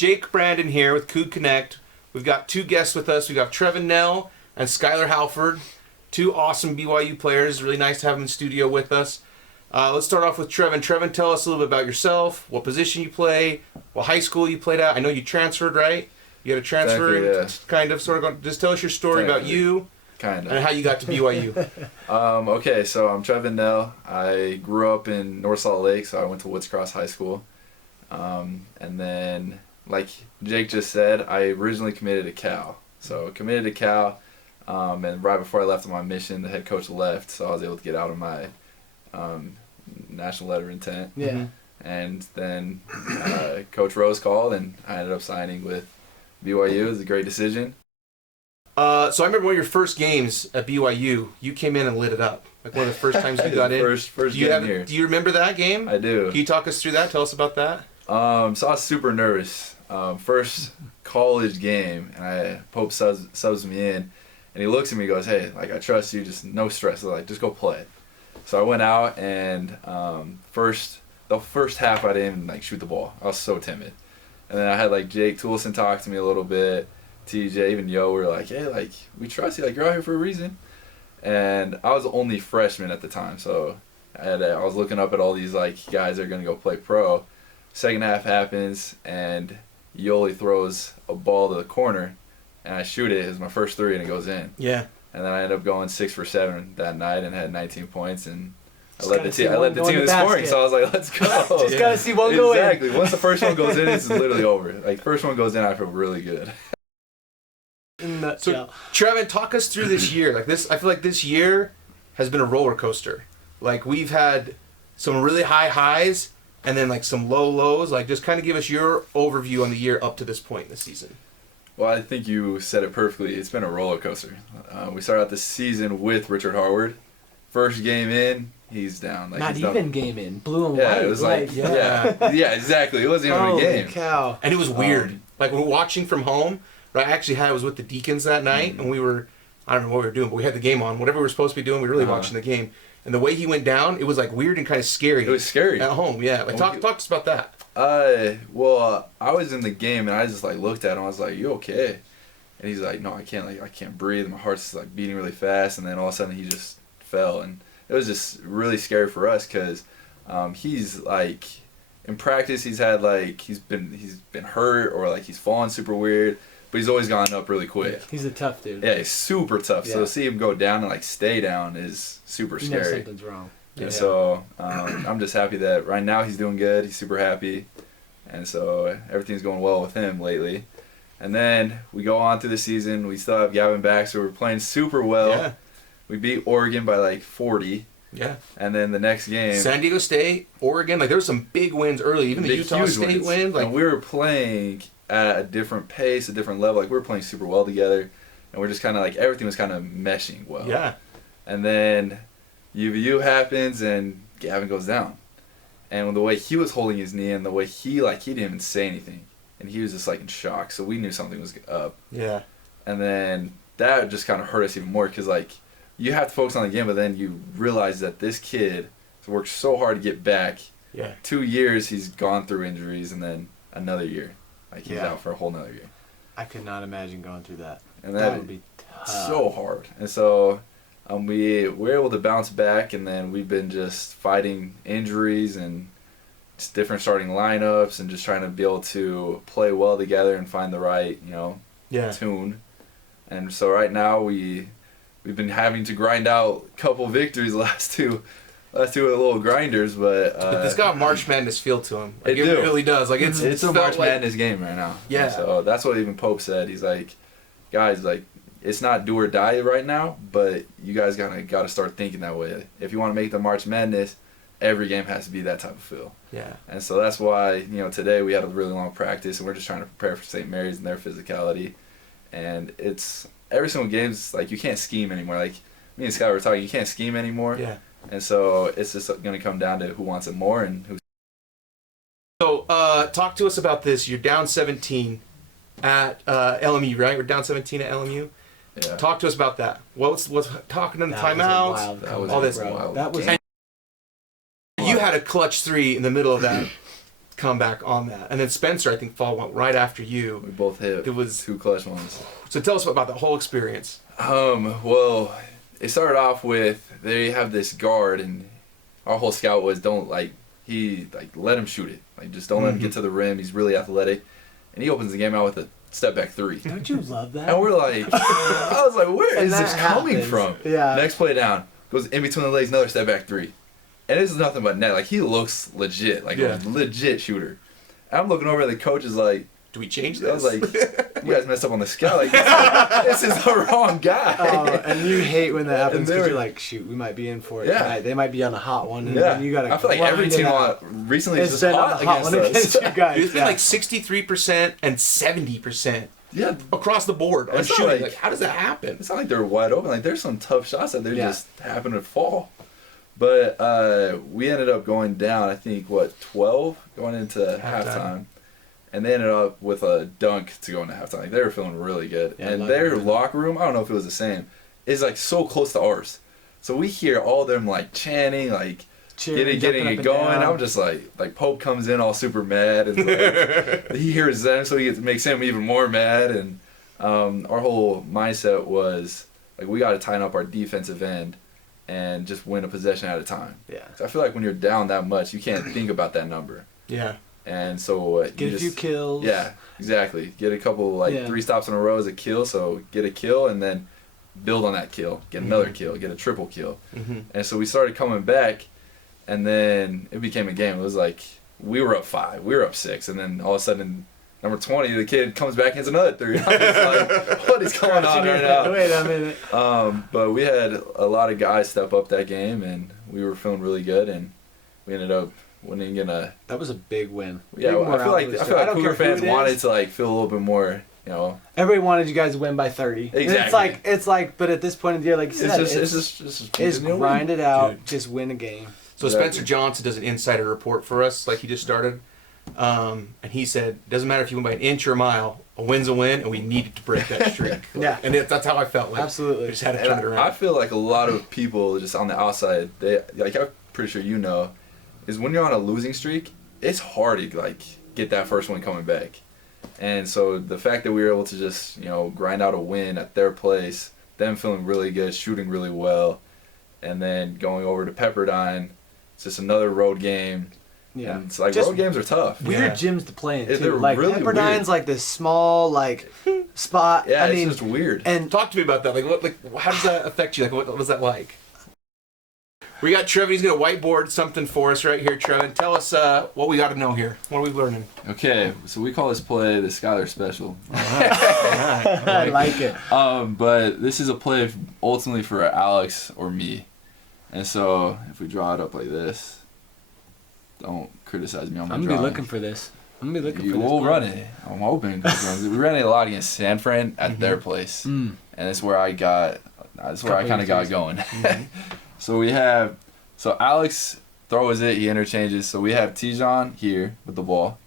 Jake Brandon here with Coug Connect. We've got two guests with us. We've got Trevin Knell and Skyler Halford, two awesome BYU players. Really nice to have them in studio with us. Let's start off with Trevin. Trevin, tell us a little bit about yourself, what position you play, what high school you played at. I know you transferred, right? You had a transfer, exactly, yeah. kind of, sort of. Just tell us your story about you and how you got to BYU. Okay, so I'm Trevin Knell. I grew up in North Salt Lake, so I went to Woods Cross High School. And then, like Jake just said, I originally committed to Cal. So committed to Cal, and right before I left on my mission, the head coach left, so I was able to get out of my national letter of intent. Yeah. And then Coach Rose called, and I ended up signing with BYU. It was a great decision. So I remember one of your first games at BYU, you came in and lit it up. Like one of the first times you got in. First game here. Do you remember that game? I do. Can you talk us through that? Tell us about that. So I was super nervous. First college game, and Pope subs me in, and he looks at me and goes, "Hey, like, I trust you, just no stress. Like, just go play." So I went out, and the first half I didn't even like shoot the ball. I was so timid. And then I had like Jake Toulson talk to me a little bit, TJ, even Yo were like, "Hey, like, we trust you. Like, you're out here for a reason." And I was the only freshman at the time, so I was looking up at all these like guys that are gonna go play pro. Second half happens, and Yoli throws a ball to the corner, and I shoot it. It was my first three, and it goes in. Yeah. And then I ended up going 6 for 7 that night and had 19 points, and I led the team in scoring. So I was like, "Let's go!" Just gotta see one go in. Exactly. Once the first one goes in, it's literally over. Like, first one goes in, I feel really good. So Trevin, talk us through this year. Like this, I feel like this year has been a roller coaster. Like we've had some really high highs and then like some low lows. Like just kind of give us your overview on the year up to this point in the season. Well, I think you said it perfectly. It's been a roller coaster. We started out the season with Richard Harward. First game in, he's down. Like, Not even game in. Blue and yeah, white. it was like yeah, exactly. It wasn't even a game. Holy cow. And it was weird. Like when watching from home, right? I was with the Deacons that night, and I don't remember what we were doing, but we had the game on. Whatever we were supposed to be doing, we were really watching the game. And the way he went down, it was like weird and kind of scary. It was scary. At home, yeah. Like talk to us about that. Well, I was in the game, and I just like looked at him. I was like, "You okay?" And he's like, "No, I can't. Like, I can't breathe. My heart's like beating really fast." And then all of a sudden, he just fell, and it was just really scary for us because he's like in practice, he's been hurt or like he's fallen super weird, but he's always gone up really quick. Yeah, he's a tough dude. Yeah, he's super tough. Yeah. So to see him go down and like stay down is super scary. You know something's wrong. Yeah. And so I'm just happy that right now he's doing good. He's super happy, and so everything's going well with him lately. And then we go on through the season. We still have Gavin back, so we're playing super well. Yeah. We beat Oregon by like 40. Yeah. And then the next game, San Diego State, Oregon, like there were some big wins early. Even the Utah State win. Like, and we were playing at a different pace, a different level. Like we were playing super well together, and we're just kind of like everything was kind of meshing well. Yeah. And then UVU happens, and Gavin goes down. And the way he was holding his knee, and the way he didn't even say anything, and he was just like in shock. So we knew something was up. Yeah. And then that just kind of hurt us even more because like you have to focus on the game, but then you realize that this kid has worked so hard to get back. Yeah. 2 years he's gone through injuries, and then another year, like he's out for a whole nother year. I could not imagine going through that. And that would be tough. So hard. And so we were able to bounce back, and then we've been just fighting injuries and just different starting lineups and just trying to be able to play well together and find the right, tune. And so right now we've been having to grind out a couple victories last two little grinders, but it's got March Madness feel to him. Like, it really does. Like it's a March Madness game right now. Yeah. And so that's what even Pope said. He's like, guys, like it's not do or die right now, but you guys gotta start thinking that way. If you want to make the March Madness, every game has to be that type of feel. Yeah. And so that's why today we had a really long practice, and we're just trying to prepare for St. Mary's and their physicality. And it's every single game's like you can't scheme anymore. Like me and Skyler were talking, you can't scheme anymore. Yeah. And so it's just going to come down to who wants it more and who. So talk to us about this. You're down 17 at LMU, right? We're down 17 at LMU. Yeah. Talk to us about that. What's talking in the timeouts? That was all this. wild. That was. And you had a clutch 3 in the middle of that comeback on that. And then Spencer, I think, went right after you. We both hit. It was 2 clutch ones. So tell us about the whole experience. Well, it started off with they have this guard, and our whole scout was let him shoot it. Like, just don't let him get to the rim. He's really athletic, and he opens the game out with a step back 3. Don't you love that? And we're like, I was like, where is this coming from? Yeah. Next play down, goes in between the legs, another step back 3. And this is nothing but net. Like, he looks legit, a legit shooter. And I'm looking over at the coach is like, do we change this? I was like, you guys messed up on the scout. Like, this is the wrong guy. Oh, and you hate when that happens because you're like, shoot, we might be in for it tonight. They might be on a hot one. And then you gotta I feel like every team recently is just hot against us. You guys. It's been like 63% and 70%. Yeah, across the board on shooting. Like, how does that happen? It's not like they're wide open. Like, there's some tough shots that they just happen to fall. But we ended up going down, I think, 12 going into halftime. And they ended up with a dunk to go into halftime. Like, they were feeling really good. Yeah, and their locker room, I don't know if it was the same, is like so close to ours. So we hear all them like chanting, like getting it going. I'm just like Pope comes in all super mad, and like, he hears them, so makes him even more mad. And our whole mindset was like, we got to tighten up our defensive end and just win a possession at a time. Yeah. So I feel like when you're down that much, you can't think about that number. Yeah. And so get a few kills. Yeah, exactly. Get a couple 3 stops in a row as a kill. So get a kill and then build on that kill. Get another kill. Get a triple kill. And so we started coming back, and then it became a game. It was like we were up 5, we were up 6, and then all of a sudden, number 20, the kid comes back and hits another 3. I was like, what is going on right now? Wait a minute. But we had a lot of guys step up that game, and we were feeling really good, and we ended up winning in a. That was a big win. Yeah, I feel like Cougar fans wanted to like feel a little bit more, you know. Everybody wanted you guys to win by 30. Exactly. It's like, but at this point in the year, like you said, it's grind it out, dude. just win a game. So Spencer Johnson does an insider report for us, like he just started, and he said, doesn't matter if you win by an inch or a mile, a win's a win, and we needed to break that streak. Yeah, and that's how I felt. Like, absolutely, we just had to turn it around. I feel like a lot of people just on the outside, they like I'm pretty sure you know, is when you're on a losing streak, it's hard to like get that first one coming back. And so the fact that we were able to just, grind out a win at their place, them feeling really good, shooting really well, and then going over to Pepperdine, it's just another road game. Yeah. And it's like road games are tough. Weird gyms to play in too. They're like really Pepperdine's weird. like this small spot. Yeah, I mean, it's just weird. And talk to me about that. How does that affect you? Like, what was that like? We got Trevin. He's going to whiteboard something for us right here, Trevin. Tell us what we got to know here. What are we learning? Okay, so we call this play the Skyler Special. All right. I like it. But this is a play ultimately for Alex or me. And so if we draw it up like this, don't criticize me on my drawing. I'm going to be looking for this. We'll run it. I'm hoping. We ran it a lot against San Fran at their place. And that's where I kind of got going. So Alex throws it, he interchanges. So we have Tijon here with the ball.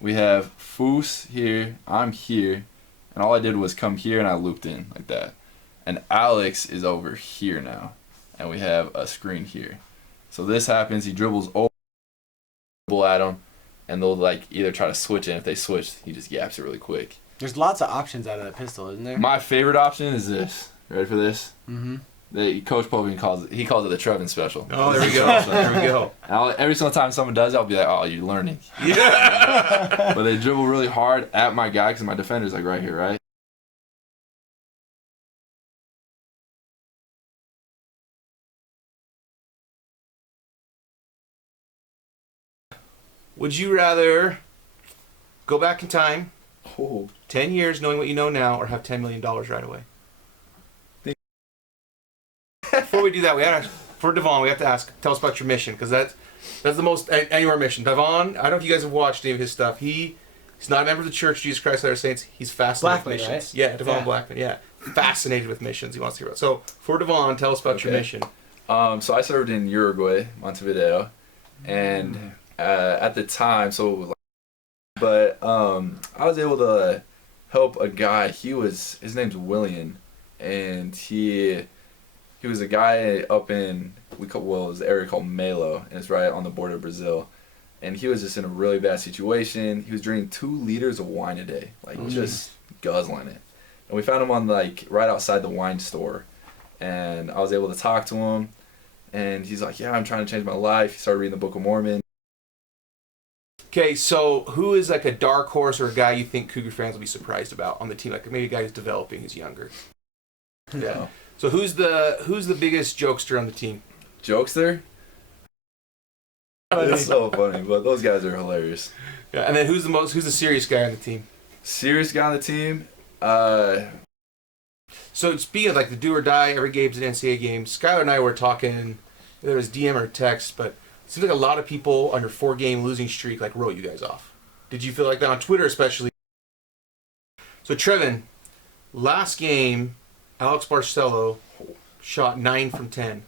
We have Fouss here, I'm here, and all I did was come here and I looped in like that. And Alex is over here now, and we have a screen here. So this happens, he dribbles over at him, and they'll either try to switch it, and if they switch, he just yaps it really quick. There's lots of options out of that pistol, isn't there? My favorite option is this. Ready for this? Mm-hmm. Coach Pope calls it the Trevin Special. Oh, there we go. There we go. Every single time someone does it, I'll be like, oh, you're learning. Yeah. But they dribble really hard at my guy because my defender's right here, right? Would you rather go back in time, Oh. 10 years knowing what you know now, or have $10 million right away? Before we do that, for Devon, we have to ask, tell us about your mission, because that's the most, and your mission. Devon, I don't know if you guys have watched any of his stuff. He's not a member of the Church of Jesus Christ of Latter-day Saints. He's fascinated with missions. Right? Yeah, Devon Blackman, yeah. Fascinated with missions. He wants to hear about. So, for Devon, tell us about your mission. So I served in Uruguay, Montevideo, and at the time, I was able to help a guy. His name's William, and he was a guy up in it was an area called Melo, and it's right on the border of Brazil. and he was just in a really bad situation. He was drinking 2 liters of wine a day, like just guzzling it. And we found him on like right outside the wine store, and I was able to talk to him, and he's like, "Yeah, I'm trying to change my life." He started reading the Book of Mormon. Okay, so who is like a dark horse or a guy you think Cougar fans will be surprised about on the team? Like maybe a guy who's developing, who's younger. Yeah. So who's the biggest jokester on the team? Jokester? It's so funny, but those guys are hilarious. Yeah, and then who's the serious guy on the team? Serious guy on the team? So speaking of like the do or die, every game's an NCAA game. Skyler and I were talking, there was DM or text, but it seems like a lot of people on your 4-game losing streak like wrote you guys off. Did you feel like that on Twitter especially? So Trevin, last game, Alex Barcelo shot 9 from 10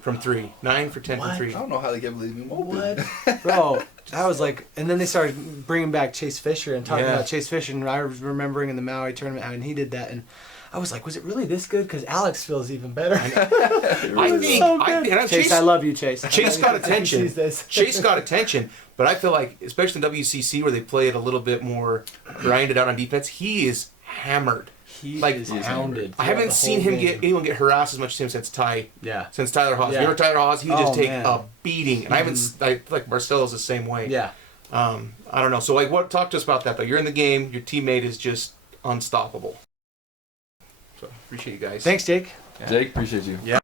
from 3. 9 for 10 from 3. I don't know how they can't believe me. What? Bro, I was like, and then they started bringing back Chase Fisher and talking about Chase Fisher, and I was remembering in the Maui tournament how he did that, and I was like, was it really this good? Because Alex feels even better. I think, so Chase, I love you, Chase. Chase got attention. Chase got attention, but I feel like, especially in WCC where they play it a little bit more grinded out on defense, he is hammered. He is hounded. I haven't seen anyone get harassed as much as him since Tyler Haws. Remember Tyler Haws? He would just take a beating, and I feel like Barcelo's the same way. Yeah. I don't know. So talk to us about that though. You're in the game. Your teammate is just unstoppable. So appreciate you guys. Thanks, Jake. Jake, appreciate you. Yeah.